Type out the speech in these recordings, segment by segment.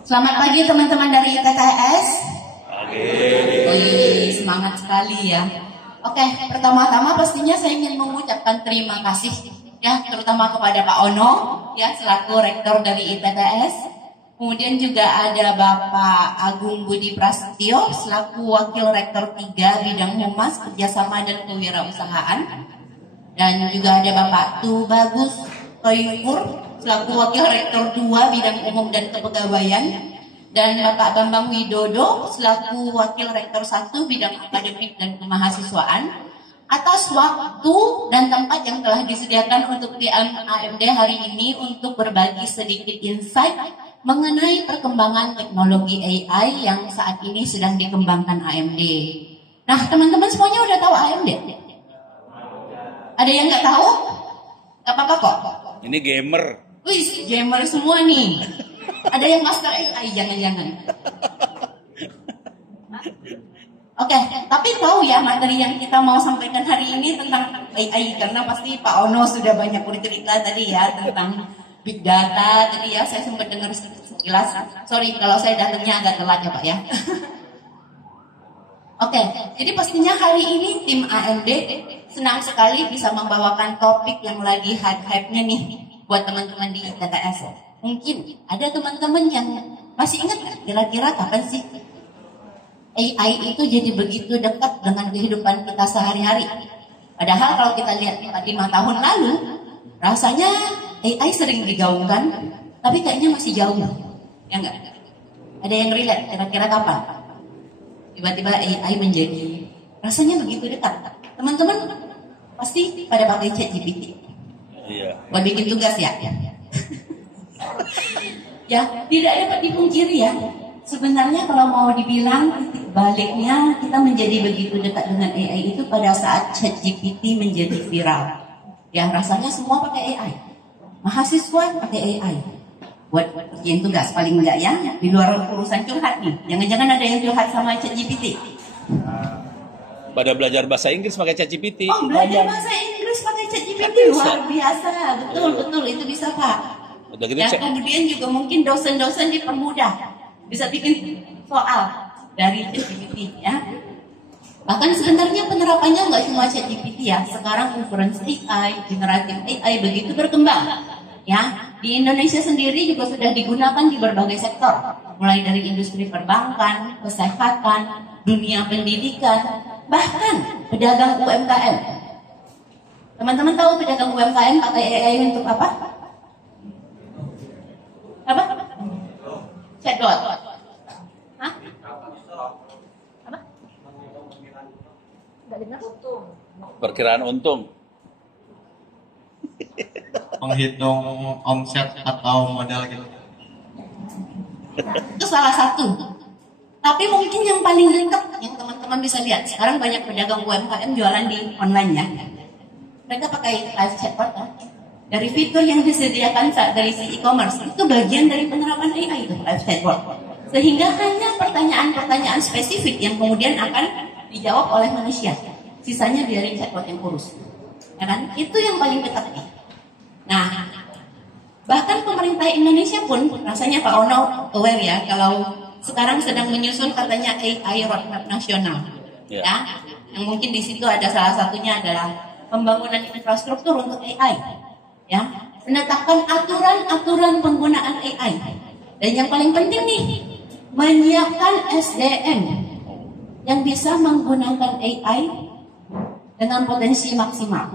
Selamat pagi teman-teman dari ITTS. Pagi. Wih, semangat sekali ya. Oke, pertama-tama pastinya saya ingin mengucapkan terima kasih ya, terutama kepada Pak Ono ya selaku rektor dari ITTS. Kemudian juga ada Bapak Agung Budi Prasetyo selaku wakil rektor 3 bidang humas, kerjasama dan kewirausahaan. Dan juga ada Bapak Tu Bagus Toykur selaku wakil rektor 2 bidang umum dan kepegawaian, dan Bapak Bambang Widodo selaku wakil rektor 1 bidang akademik dan kemahasiswaan atas waktu dan tempat yang telah disediakan untuk di AMD hari ini untuk berbagi sedikit insight mengenai perkembangan teknologi AI yang saat ini sedang dikembangkan AMD. Nah, teman-teman semuanya udah tahu AMD? Ada yang nggak tahu? Gak apa-apa kok. Ini gamer. Wih, gamer semua nih. Ada yang master AI, jangan-jangan. Oke, tapi tahu ya materi yang kita mau sampaikan hari ini tentang AI, karena pasti Pak Ono sudah banyak bercerita tadi ya tentang big data tadi ya. Saya sempat dengar sekilas. Sorry kalau saya datangnya agak telat ya Pak ya. Oke, jadi pastinya hari ini tim AMD senang sekali bisa membawakan topik yang lagi hype-hype-nya nih buat teman-teman di ITTS. Mungkin ada teman-teman yang masih ingat kira-kira kapan sih AI itu jadi begitu dekat dengan kehidupan kita sehari-hari. Padahal kalau kita lihat 5 tahun lalu, rasanya AI sering digaungkan, tapi kayaknya masih jauh. Ya enggak? Ada yang relate kira-kira kapan? Tiba-tiba AI menjadi rasanya begitu dekat. Teman-teman pasti pada pakai ChatGPT. Iya. Buat bikin tugas ya. Ya, tidak dapat dipungkiri ya. Sebenarnya kalau mau dibilang titik baliknya kita menjadi begitu dekat dengan AI itu pada saat ChatGPT menjadi viral. Ya, rasanya semua pakai AI. Mahasiswa pakai AI. Buat bikin tugas paling enggak ya, di luar urusan curhat nih. Jangan-jangan ada yang curhat sama ChatGPT. Pada belajar bahasa Inggris pakai ChatGPT. Oh, belajar bahasa Inggris pakai ChatGPT luar biasa. Betul, itu bisa Pak. Dan kemudian juga mungkin dosen-dosen dipermudah. Bisa bikin soal dari ChatGPT ya. Bahkan sebenarnya penerapannya nggak cuma ChatGPT ya. Sekarang inference AI, generative AI begitu berkembang. Ya, di Indonesia sendiri juga sudah digunakan di berbagai sektor, mulai dari industri perbankan, kesehatan, dunia pendidikan, bahkan pedagang UMKM. Teman-teman tahu pedagang UMKM pakai AI untuk apa? Apa? Chatbot. Hah? Apa? Nggak dengar? Perkiraan untung. Menghitung omset atau modal gitu. Itu salah satu. Tapi mungkin yang paling dekat yang teman-teman bisa lihat sekarang banyak pedagang UMKM jualan di online ya. Mereka pakai live chatbot ya. Dari fitur yang disediakan dari si e-commerce itu bagian dari penerapan AI itu live chatbot. Sehingga hanya pertanyaan-pertanyaan spesifik yang kemudian akan dijawab oleh manusia. Sisanya dari chatbot yang urus. Ya kan? Itu yang paling dekat nih. Nah, bahkan pemerintah Indonesia pun rasanya Pak Ono aware ya kalau sekarang sedang menyusun katanya AI roadmap nasional. Ya, yang mungkin di situ ada salah satunya adalah pembangunan infrastruktur untuk AI. Ya, menetapkan aturan-aturan penggunaan AI. Dan yang paling penting nih, menyiapkan SDM yang bisa menggunakan AI dengan potensi maksimal.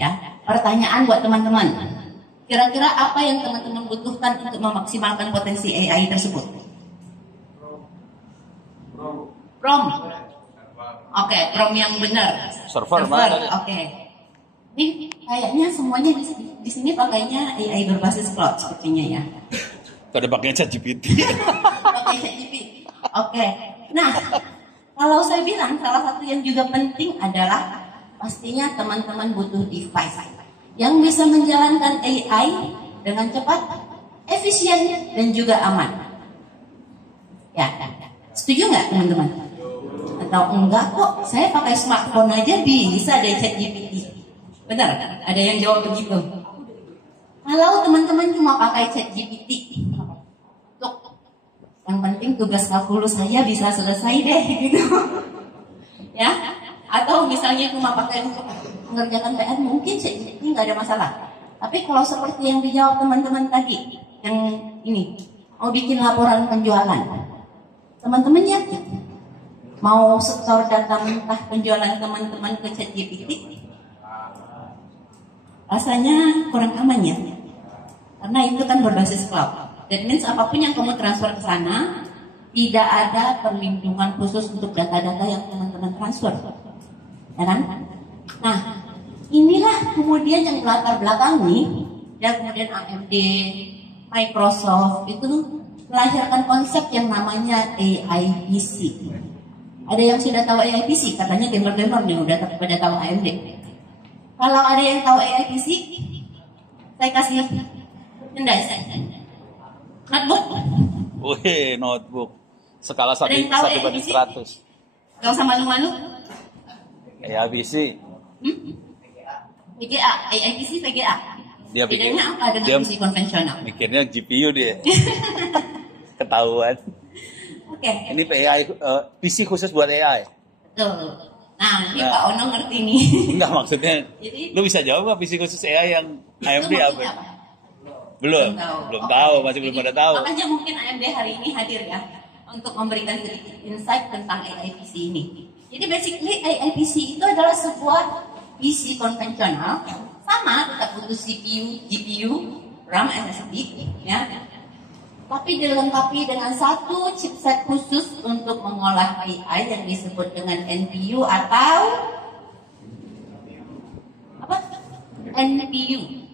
Ya. Pertanyaan buat teman-teman, kira-kira apa yang teman-teman butuhkan untuk memaksimalkan potensi AI tersebut? Prompt. Oke, prompt yang benar. Server. Oke. Ini kayaknya semuanya di sini pakainya AI berbasis cloud sepertinya ya. Pada pakai ChatGPT. Pakai ChatGPT. Oke. Nah, kalau saya bilang salah satu yang juga penting adalah pastinya teman-teman butuh device yang bisa menjalankan AI dengan cepat, efisien, dan juga aman. Ya, setuju nggak teman-teman? Atau enggak kok, saya pakai smartphone aja bisa dari ChatGPT. Benar? Ada yang jawab begitu? Kalau teman-teman cuma pakai ChatGPT untuk mungkin tugas kalkulus saya bisa selesai deh gitu. Ya, atau misalnya cuma pakai untuk mengerjakan PR mungkin sih ini nggak ada masalah. Tapi kalau seperti yang dijawab teman-teman tadi, yang ini mau bikin laporan penjualan, teman-teman yakin mau setor data mentah penjualan teman-teman ke ChatGPT? Rasanya kurang aman ya, karena itu kan berbasis cloud. That means apapun yang kamu transfer ke sana, tidak ada perlindungan khusus untuk data-data yang teman-teman transfer, ya kan? Nah, inilah kemudian yang latar belakang nih, ya kemudian AMD, Microsoft itu melahirkan konsep yang namanya AIPC. Ada yang sudah tahu AIPC? Katanya gamer-gamer nih udah pada tahu AMD. Kalau ada yang tahu AIPC, saya kasih cendai notebook. Wih, notebook. Skala 1 banding 100. Gak usah malu-malu. AIPC. VGA, AIPC VGA. Dia bedanya apa dengan PC konvensional? Mikirnya GPU dia. Ketahuan. Oke. Ini PC khusus buat AI. Betul. Nah, ini Pak Ono ngerti nih. Enggak, maksudnya. Jadi, lu bisa jawab nggak PC khusus AI yang AMD apa? Belum tahu, masih belum pada tahu. Makanya mungkin AMD hari ini hadir ya untuk memberikan sedikit insight tentang AIPC ini. Jadi basically AIPC itu adalah sebuah PC konvensional, sama tetap butuh CPU, GPU, RAM, SSD, ya. Tapi dilengkapi dengan satu chipset khusus untuk mengolah AI yang disebut dengan NPU atau apa? NPU.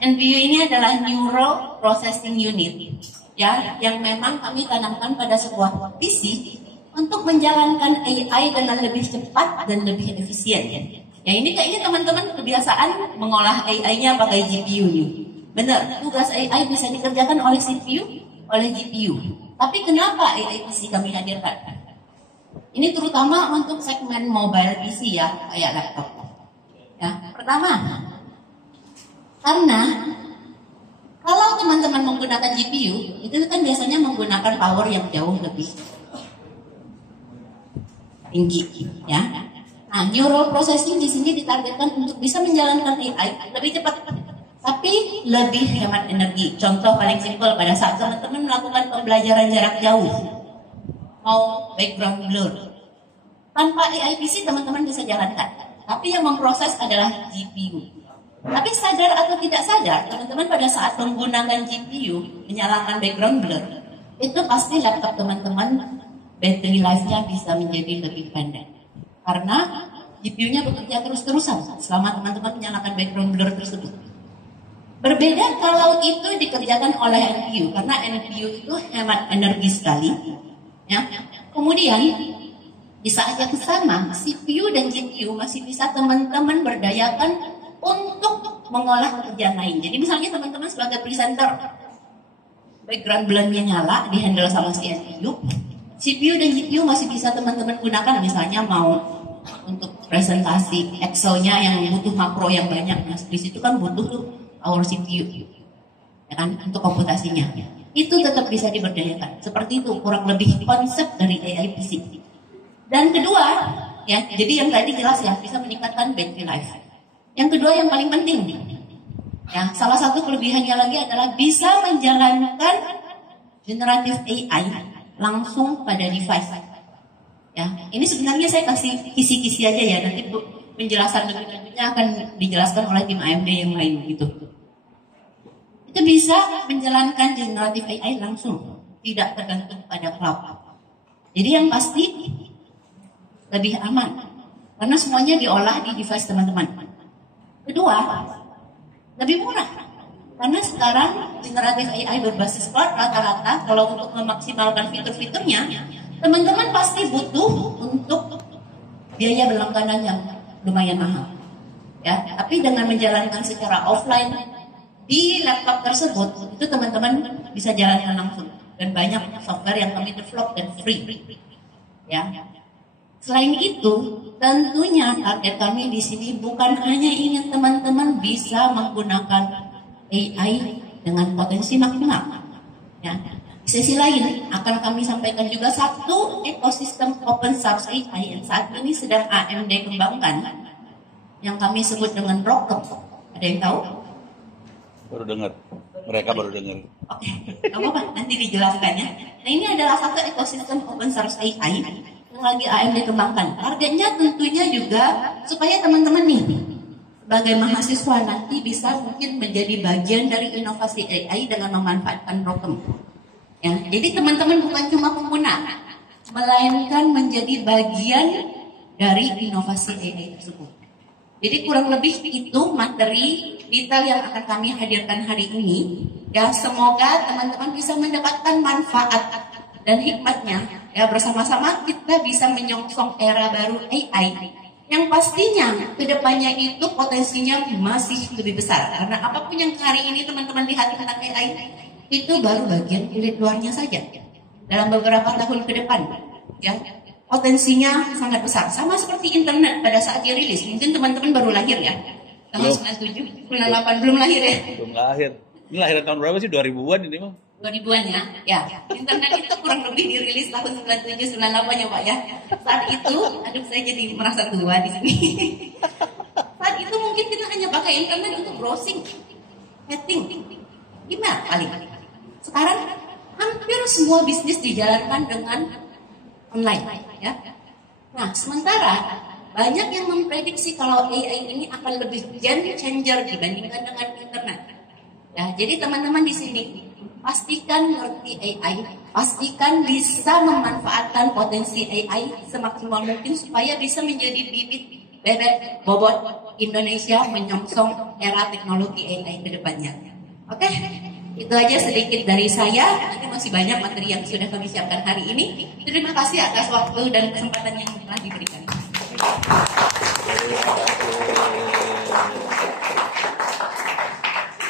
NPU ini adalah Neural Processing Unit, ya, yang memang kami tanamkan pada sebuah PC untuk menjalankan AI dengan lebih cepat dan lebih efisien. Ya, ini kayaknya teman-teman kebiasaan mengolah AI-nya pakai GPU nih. Benar, tugas AI bisa dikerjakan oleh CPU, oleh GPU. Tapi kenapa AI PC kami hadirkan? Ini terutama untuk segmen mobile PC ya, kayak laptop. Ya, pertama, karena kalau teman-teman menggunakan GPU, itu kan biasanya menggunakan power yang jauh lebih tinggi, ya. Nah, neural processing di sini ditargetkan untuk bisa menjalankan AI lebih cepat, tapi lebih hemat energi. Contoh paling simpel pada saat teman-teman melakukan pembelajaran jarak jauh, mau background blur, tanpa AI PC teman-teman bisa jalankan, tapi yang memproses adalah GPU. Tapi sadar atau tidak sadar, teman-teman pada saat menggunakan GPU menyalakan background blur, itu pasti laptop teman-teman battery life-nya bisa menjadi lebih pendek. Karena GPU-nya bekerja terus-terusan selama teman-teman menyalakan background blur tersebut. Berbeda kalau itu dikerjakan oleh NPU, karena NPU itu hemat energi sekali. Ya. Kemudian di saat yang sama, CPU dan GPU masih bisa teman-teman berdayakan untuk mengolah pekerjaan lain. Jadi misalnya teman-teman sebagai presenter, background blur-nya nyala, dihandle sama si NPU, CPU dan GPU masih bisa teman-teman gunakan, misalnya mau untuk presentasi Excel-nya yang butuh makro yang banyak, nah di situ kan butuh tuh power CPU, ya kan, untuk komputasinya. Itu tetap bisa diberdayakan. Seperti itu kurang lebih konsep dari AIPC. Dan kedua, ya, jadi yang tadi jelas ya, bisa meningkatkan battery life. Yang kedua yang paling penting, ya, salah satu kelebihannya lagi adalah bisa menjalankan generative AI langsung pada device. Ya, ini sebenarnya saya kasih kisi-kisi aja ya, nanti penjelasan lebih lanjutnya akan dijelaskan oleh tim AMD yang lain gitu. Itu bisa menjalankan generative AI langsung, tidak tergantung pada cloud. Jadi yang pasti lebih aman, karena semuanya diolah di device teman-teman. Kedua, lebih murah, karena sekarang generative AI berbasis cloud rata-rata kalau untuk memaksimalkan fitur-fiturnya, teman-teman pasti butuh untuk biaya berlangganan yang lumayan mahal. Ya, tapi dengan menjalankan secara offline di laptop tersebut, itu teman-teman bisa jalankan langsung. Dan banyak software yang kami develop dan free. Ya. Selain itu, tentunya target kami di sini bukan hanya ingin teman-teman bisa menggunakan AI dengan potensi maksimal. Ya. Di sisi lain, akan kami sampaikan juga satu ekosistem open source AI yang saat ini sedang AMD kembangkan, yang kami sebut dengan Rocket. Ada yang tahu? Baru dengar. Mereka baru dengar. Oke, nggak apa-apa, nanti dijelaskan ya. Nah, ini adalah satu ekosistem open source AI yang lagi AMD kembangkan. Targetnya tentunya juga supaya teman-teman nih sebagai mahasiswa nanti bisa mungkin menjadi bagian dari inovasi AI dengan memanfaatkan Rokem. Ya, jadi teman-teman bukan cuma pengguna, melainkan menjadi bagian dari inovasi AI tersebut. Jadi kurang lebih itu materi detail yang akan kami hadirkan hari ini. Ya, semoga teman-teman bisa mendapatkan manfaat dan hikmatnya. Ya, bersama-sama kita bisa menyongsong era baru AI. Yang pastinya kedepannya itu potensinya masih lebih besar. Karena apapun yang hari ini teman-teman lihat tentang AI, itu baru bagian kulit luarnya saja. Dalam beberapa tahun ke depan, ya, potensinya sangat besar. Sama seperti internet pada saat dirilis. Mungkin teman-teman baru lahir ya. Tahun 97, 98 belum lahir ya. Belum lahir. Ini lahiran tahun berapa sih? 2000-an ini mah. 2000-an ya. Ya. Internet itu kurang lebih dirilis tahun 97, 98 ya Pak ya. Saat itu, aduh saya jadi merasa tua di sini. Saat itu mungkin kita hanya pakai internet untuk browsing, chatting, gimana paling. Sekarang hampir semua bisnis dijalankan dengan online ya. Nah, sementara banyak yang memprediksi kalau AI ini akan lebih game changer dibandingkan dengan internet. Ya, jadi teman-teman di sini pastikan ngerti AI, pastikan bisa memanfaatkan potensi AI semaksimal mungkin supaya bisa menjadi bibit bebek bobot Indonesia menyongsong era teknologi AI ke depannya. Oke, itu aja sedikit dari saya. Nanti masih banyak materi yang sudah kami siapkan hari ini. Terima kasih atas waktu dan kesempatan yang telah diberikan.